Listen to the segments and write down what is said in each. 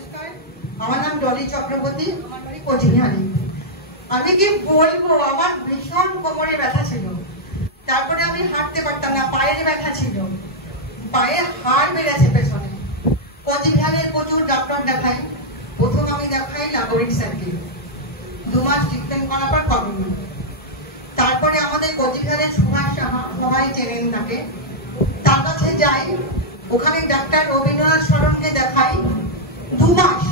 নমস্কার, আমার নাম ডলি চক্রবর্তী, আমার বাড়ি কোচবিহারে। আমি কি বলবো, আমার ভীষণ কোমরে ব্যথা ছিল, তারপরে আমি হাঁটতে পারতাম না, পায়ের ব্যথা ছিল, পায়ে হাড় বেড়েছে পেছনে। কোচবিহারে প্রচুর ডাক্তার দেখাই। প্রথম আমি দেখাই নাগরিক স্যারকে, 2 মাস ট্রিটমেন্ট করার পর কমেনি। তারপরে আমাদের কোচবিহারের সুভাষ সবাই চেনেন তাকে, তার কাছে যাই, ওখানে ডাক্তার রবীন্দ্রনাথ শরণকে দেখাই। 2 মাস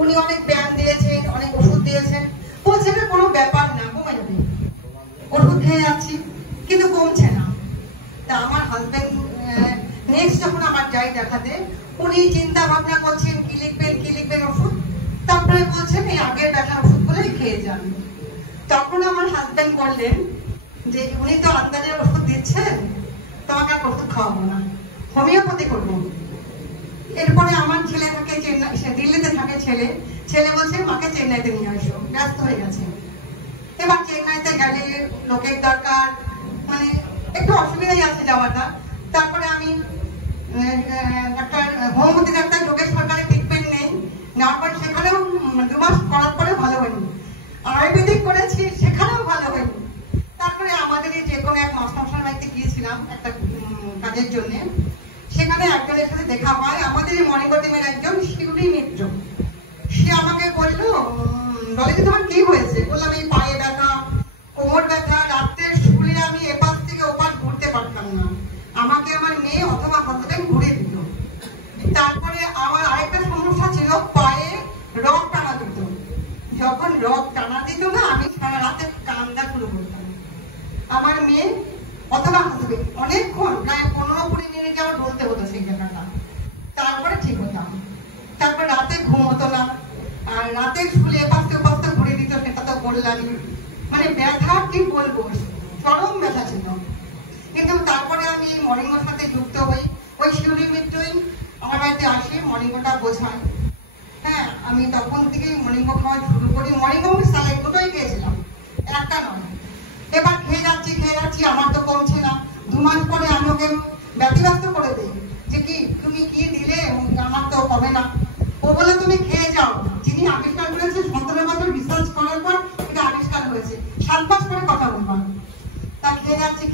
উনি অনেক ব্যায়াম দিয়েছেন, অনেক ওষুধ দিয়েছেন, বলছে না কোনো ব্যাপার না, কমে যাবে। ওষুধ খেয়ে যাচ্ছি কিন্তু কমছে না। তা আমার হাজবেন্ড নেক্সট যখন আমার যাই দেখাতে, উনি চিন্তা ভাবনা করছেন কি লিখবেন ওষুধ, তারপরে বলছেন এই আগের ব্যথার ওষুধগুলোই খেয়ে যান। তখন আমার হাজবেন্ড বললেন যে উনি তো আন্দাজের ওষুধ দিচ্ছেন, তোমাকে আর ওষুধ খাওয়াবো না, হোমিওপ্যাথি করবো। এরপরে আমার ছেলে থাকে চেন্নাই, সে দিল্লিতে থাকে, ছেলে বলছে মাকে চেন্নাইতে নিয়ে আসো, ব্যস্ত হয়ে গেছে। এবার চেন্নাইতে গেলে লোকের দরকার, মানে একটু অসুবিধাই আছে যাওয়াটা। তারপরে আমি ডাক্তার হোমিওপ্যাথি ডাক্তার লোকের সরকারি ট্রিটমেন্ট নেই, নেওয়ার পর সেখানেও 2 মাস করার পরে ভালো হয়নি। আয়ুর্বেদিক করেছি, সেখানেও ভালো হয়নি। তারপরে আমাদের যে কোনো এক মাস্টারমশাইয়ের বাড়িতে গিয়েছিলাম একটা কাজের জন্য, সেখানে একজনের সাথে দেখা হয়, আমাদের মর্নিংগো টিমের একজন শিউলি মিত্র। সে আমাকে বললো, ডলিদি তোমার কি হয়েছে? বললাম এই পায়ে ব্যথা, কোমর ব্যথা, রাত্রে শুলে আমি এপাশ থেকে ওপাশ ঘুরতে পারতাম না, আমাকে আমার মেয়ে অথবা হাজবেন্ড ঘুরে দিত। তারপরে আমার আরেকটা সমস্যা ছিল, পায়ে রক টানা দিত। যখন রক টানা দিত না, আমি সারা রাতে কান্না শুরু করতাম। আমার মেয়ে অথবা হাজবেন্ড অনেকক্ষণ, প্রায় 15-20 মিনিট আমার বলতে হতো সেই জায়গাটা, তারপরে ঠিক হতাম। তারপর রাতে ঘুম হতো না, আর রাতে শুলে এপাশে ওপাশে ঘুরে দিত, সেটা তো বললামই। মানে ব্যথা কি বলবো, চরম ব্যথা ছিল। কিন্তু তারপরে আমি মর্নিংগোর সাথে যুক্ত হই, ওই শিউলি মিত্রই আমার বাড়িতে আসে, মর্নিংগোটা বোঝায়। হ্যাঁ, আমি তখন থেকেই মর্নিংগো খাওয়া শুরু করি। মর্নিংগো আমি স্যালাইড দুটোই খেয়েছিলাম, একটা নয়। এবার খেয়ে যাচ্ছি, আমার তো কমছে না। 2 মাস পরে আমি ওকে ব্যতিব্যস্ত করে দিই যে কি তুমি কি দিলে, আমার তো কমে না। ও বলে তুমি খেয়ে যাও, যিনি আবিষ্কার করেছে 17 বছর রিসার্চ করার পর এটা আবিষ্কার হয়েছে, 7 মাস পরে কথা বলবো। তা খেয়ে যাচ্ছি,